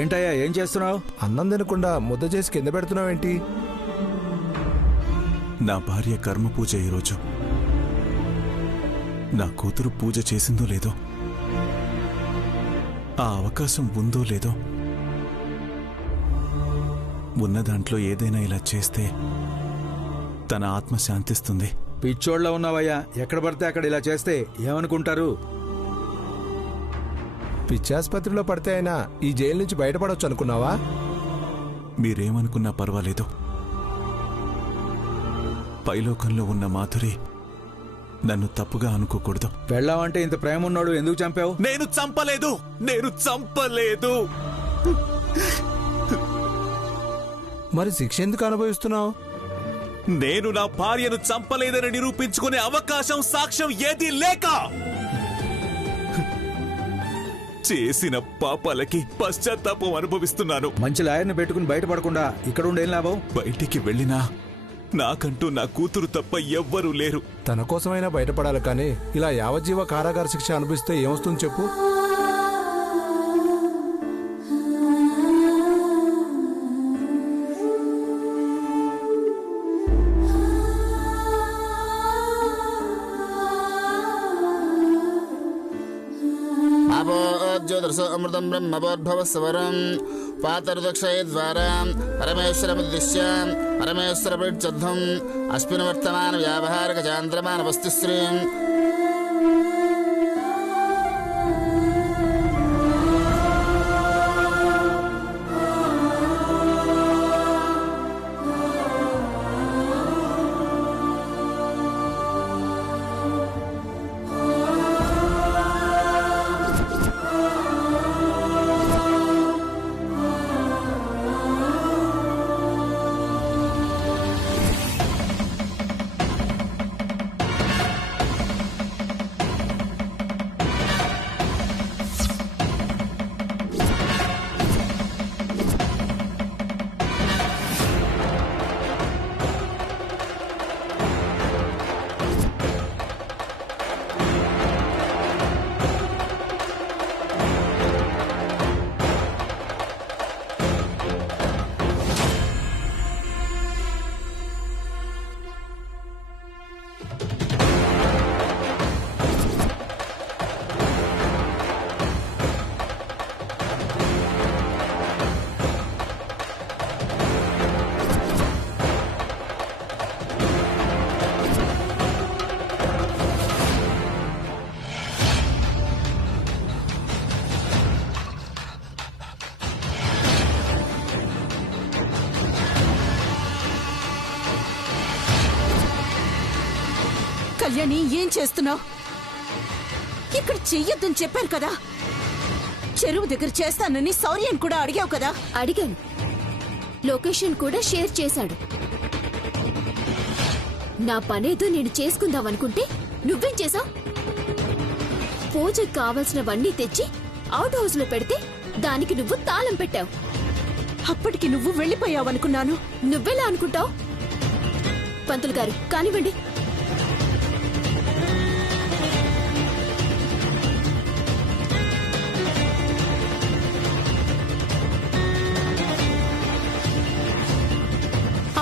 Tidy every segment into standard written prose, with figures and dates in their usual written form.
ఏంటయ్యా, ఏం చేస్తున్నావు? అన్నం తినకుండా ముద్ద చేసి కింద పెడుతున్నావేంటి? నా భార్య కర్మ పూజ ఈరోజు. నా కూతురు పూజ చేసిందో లేదో, ఆ అవకాశం ఉందో లేదో, ఉన్న దాంట్లో ఏదైనా ఇలా చేస్తే తన ఆత్మ శాంతిస్తుంది. పిచ్చోళ్ళ ఉన్నావయ్యా, ఎక్కడ పడితే అక్కడ ఇలా చేస్తే ఏమనుకుంటారు? పిచ్చాసుపత్రిలో పడితే అయినా ఈ జైలు నుంచి బయటపడవచ్చు అనుకున్నావా? మీరేమనుకున్నా పర్వాలేదు. పైలోకంలో ఉన్న మాధురి నన్ను తప్పుగా అనుకోకూడదు. వెళ్ళావంటే ఇంత ప్రేమ ఉన్నాడు ఎందుకు చంపావు? నేను చంపలేదు. మరి శిక్ష ఎందుకు అనుభవిస్తున్నావు? నేను నా భార్యను చంపలేదని నిరూపించుకునే అవకాశం, సాక్ష్యం ఏదీ లేక చేసిన పాపాలకి పశ్చాత్తాపం అనుభవిస్తున్నాను. మంచి లాయర్ని పెట్టుకుని బయటపడకుండా ఇక్కడ ఉండేం లాభం? బయటికి వెళ్ళినా నాకంటూ నా కూతురు తప్ప ఎవ్వరూ లేరు. తన కోసమైనా బయటపడాలి, కానీ ఇలా యావజ్జీవ కారాగార శిక్ష అనుభవిస్తే ఏమొస్తుంది చెప్పు? అమృతం బ్రహ్మభోద్భవస్వరం పాతరుదక్షయద్వారా పరమేశ్వరముద్దిశ్య పరమేశ్వర ప్రత్యర్థం అస్మిన్ వర్తమాన వ్యావహారిక చాంద్రమాన వస్తుశ్రీం కళ్యాణి ఏం చేస్తున్నావు? ఇక్కడ చెయ్యొద్దని చెప్పాను కదా. చెరువు దగ్గర చేస్తానని శౌర్యని కూడా అడిగావు కదా. అడిగాను, లొకేషన్ కూడా షేర్ చేశాడు. నా పనేదో నేను చేసుకుందామనుకుంటే నువ్వేం చేసావు? పూజకు కావలసినవన్నీ తెచ్చి అవుట్ హౌస్ లో పెడితే దానికి నువ్వు తాళం పెట్టావు. అప్పటికి నువ్వు వెళ్ళిపోయావనుకున్నాను. నువ్వెలా అనుకుంటావు? పంతులు గారు కానివ్వండి.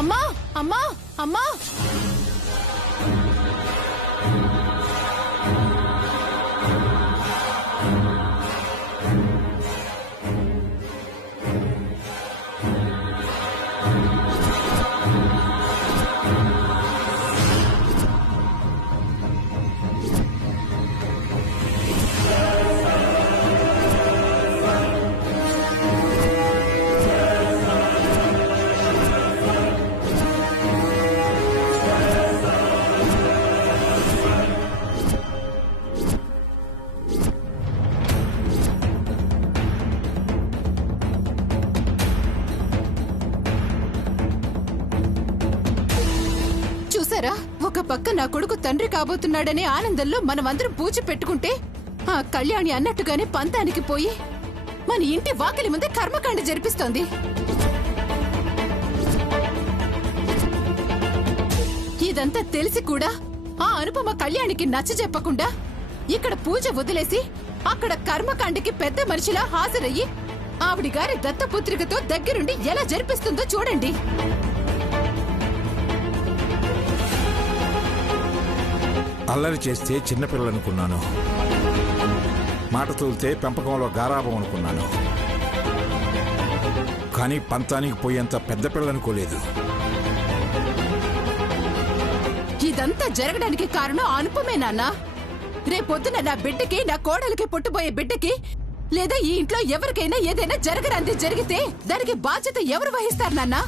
అమ్మా అమ్మా అమ్మా! చూసారా, ఒక పక్క నా కొడుకు తండ్రి కాబోతున్నాడనే ఆనందంలో మనమందరం పూజ పెట్టుకుంటే ఆ కళ్యాణి అన్నట్టుగానే పంతానికి పోయి మన ఇంటి వాకిలి ముందే కర్మకాండ జరిపిస్తోంది. ఇదంతా తెలిసి కూడా ఆ అనుపమ కళ్యాణికి నచ్చ చెప్పకుండా ఇక్కడ పూజ వదిలేసి అక్కడ కర్మకాండకి పెద్ద మనిషిలా హాజరయ్యి ఆవిడి గారి దత్తపుత్రికతో దగ్గరుండి ఎలా జరిపిస్తుందో చూడండి. అల్లరి చేస్తే చిన్నపిల్లలనుకున్నాను, మాట తూలితే పెంపకంలో గారాబం అనుకున్నాను, కానీ పంతానికి పోయేంత పెద్ద పిల్లనుకోలేదు. ఇదంతా జరగడానికి కారణం అనుపమే నాన్న. రేపొద్దున నా బిడ్డకి, నా కోడలికి పుట్టబోయే బిడ్డకి లేదా ఈ ఇంట్లో ఎవరికైనా ఏదైనా జరగరాంది జరిగితే దానికి బాధ్యత ఎవరు వహిస్తారు నాన్న?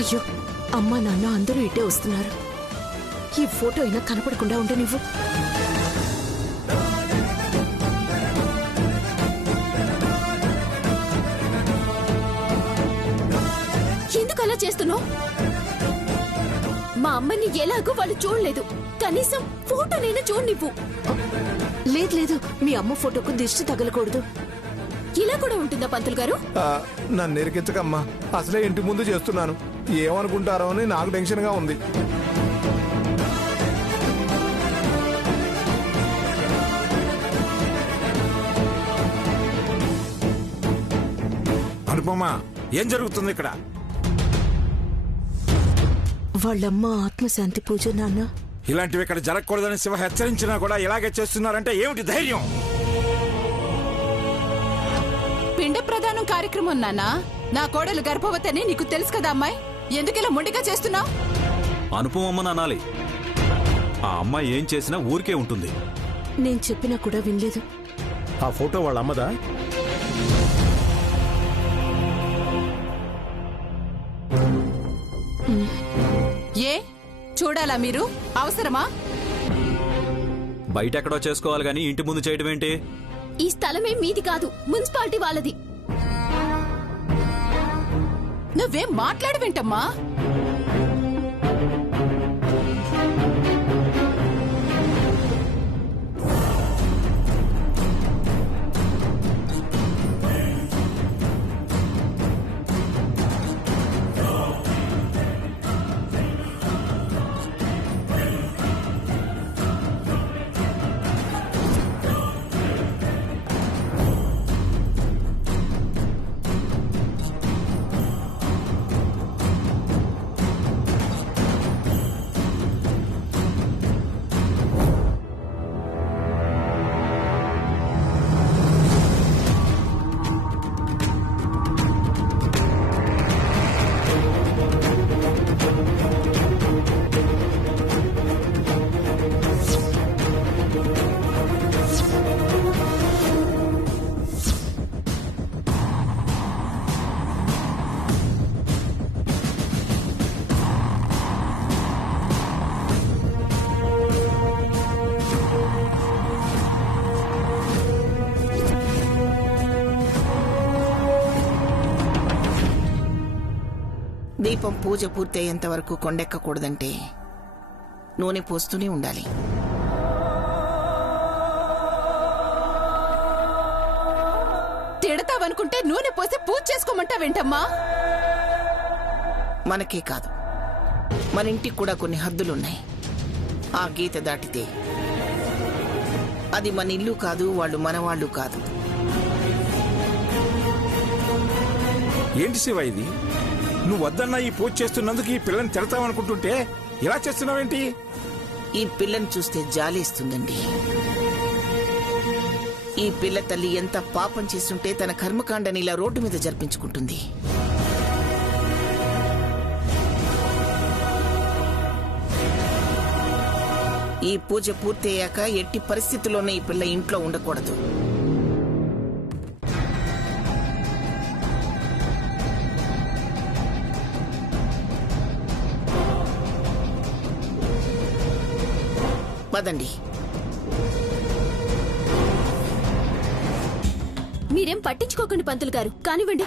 అయ్యో, అమ్మా నాన్న అందరూ ఇటే వస్తున్నారు. ఈ ఫోటో అయినా కనపడకుండా ఉండే నువ్వు. ఎందుకు అలా చేస్తున్నావు? మా అమ్మని ఎలాగో వాళ్ళు చూడలేదు, కనీసం ఫోటోనైనా చూడనివ్వు. లేదు లేదు, మీ అమ్మ ఫోటోకు దిష్టి తగలకూడదు. ఇలా కూడా ఉంటుందా పంతులు గారు? నన్ను ఎరికించకమ్మా, అసలే ఇంటి ముందు చేస్తున్నాను. ఏమనుకుంటారో అని నాకు టెన్షన్ గా ఉంది. అనుపమ, ఏం జరుగుతుంది ఇక్కడ? వాళ్ళమ్మ ఆత్మశాంతి పూజ నాన్న. ఇలాంటివి ఇక్కడ జరగకూడదని శివ హెచ్చరించినా కూడా ఇలాగే చేస్తున్నారంటే ఏమిటి ధైర్యం? పిండ ప్రదానం కార్యక్రమం నాన్న. నా కోడలు గర్భవతని నీకు తెలుసు కదా అమ్మాయి. ఎందుకిలా మొండిగా చేస్తున్నావు? అనుపమమ్మని అనాలి. ఆ అమ్మాయి ఏం చేసినా ఊరికే ఉంటుంది. నేను చెప్పినా కూడా వినలేదు. ఆ ఫోటో వాళ్ళ అమ్మదా? ఏ చూడాలా మీరు? అవసరమా? బయట ఎక్కడో చేసుకోవాలి గానీ ఇంటి ముందు చేయడం ఏంటి? ఈ స్థలమే మీది కాదు, మున్సిపాలిటీ వాళ్ళది. నువ్వేం మాట్లాడవేంటమ్మా? దీపం పూజ పూర్తయ్యేంత వరకు కొండెక్కకూడదంటే నూనె పోస్తూనే ఉండాలి. తిడతావనుకుంటే నూనె పోసి పూజ చేసుకోమంటావేంటమ్మా? మనకే కాదు, మన ఇంటికి కూడా కొన్ని హద్దులున్నాయి. ఆ గీత దాటితే అది మన ఇల్లు కాదు, వాళ్ళు మనవాళ్ళు కాదు. ఏంటి శివ ఇది? నువ్వు వద్దన్నా ఈ పూజ చేస్తున్నందుకు ఈ పిల్లని తిడతావనుకుంటుంటే ఇలా చేస్తున్నావేంటి? ఈ పిల్లని చూస్తే జాలేస్తుందండి. ఈ పిల్ల తల్లి ఎంత పాపం చేస్తుంటే తన కర్మకాండని ఇలా రోడ్డు మీద జరిపించుకుంటుంది. ఈ పూజ పూర్తయ్యాక ఎట్టి పరిస్థితుల్లోనే ఈ పిల్ల ఇంట్లో ఉండకూడదు. పదండి. మీరేం పట్టించుకోకండి పంతులు గారు, కానివ్వండి.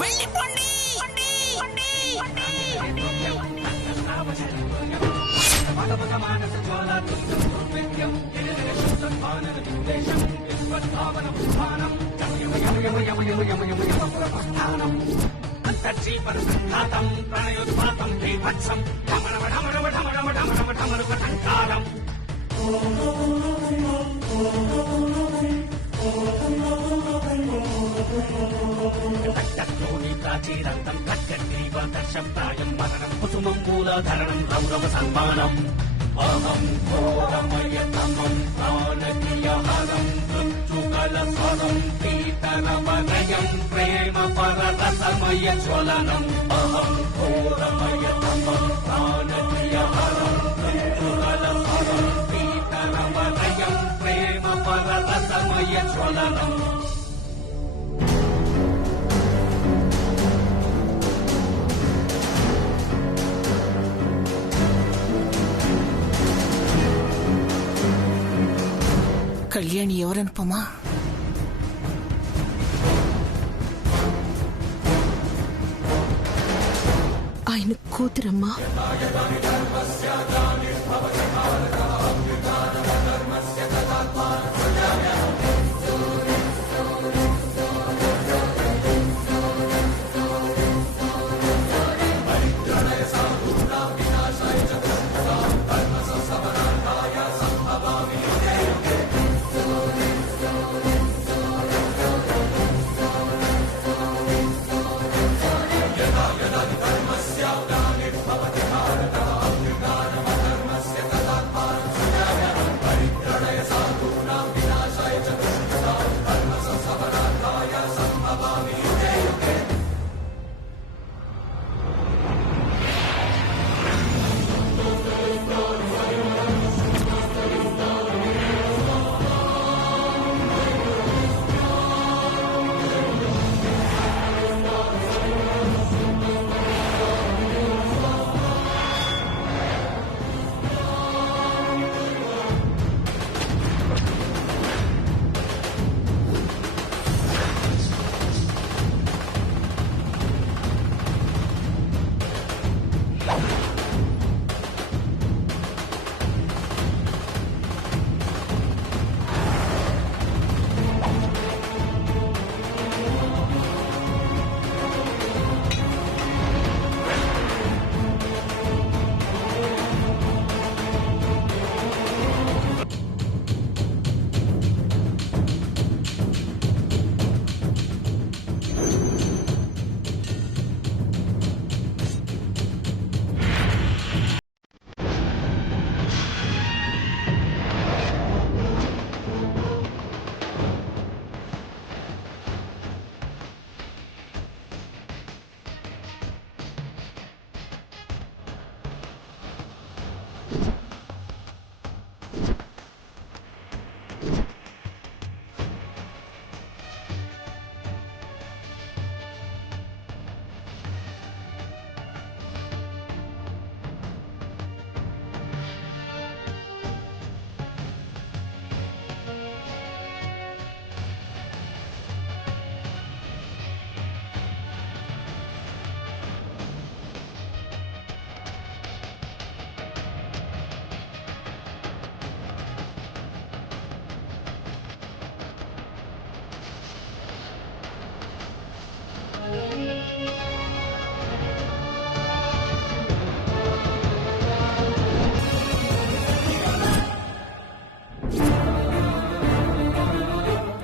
వెళ్ళిపోండి. కళ్యాణి ఎవరనుపమా? ఆయన కూతురమ్మా.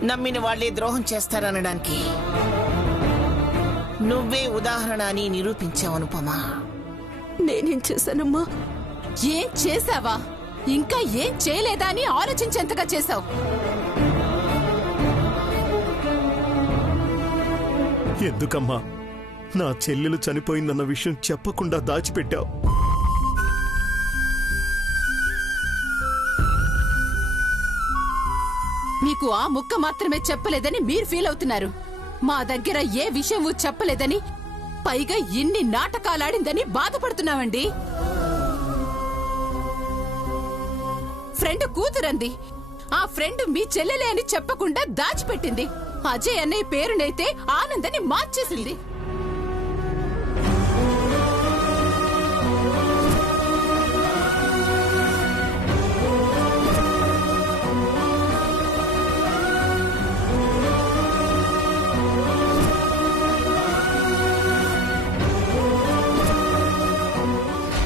నమ్మిన వాళ్లే ద్రోహం చేస్తారనడానికి నువ్వే ఉదాహరణ అని నిరూపించావు అనుపమా. నేనేం చేశానమ్మా? ఏం చేశావా? ఇంకా ఏం చేయలేదా అని ఆలోచించేంతగా చేశావు. ఎందుకమ్మా నా చెల్లెలు చనిపోయిందన్న విషయం చెప్పకుండా దాచిపెట్టావు? మీ మీకు ఆ ముక్క మాత్రమే చెప్పలేదని మీరు ఫీల్ అవుతున్నారు. మా దగ్గర ఏ విషయమూ చెప్పలేదని, పైగా ఇన్ని నాటకాలాడిందని బాధపడుతున్నామండి. ఫ్రెండ్ కూతురంది. ఆ ఫ్రెండ్ మీ చెల్లెలే అని చెప్పకుండా దాచిపెట్టింది. అజయ్ అన్నయ్య పేరునైతే ఆనందని మార్చేసింది.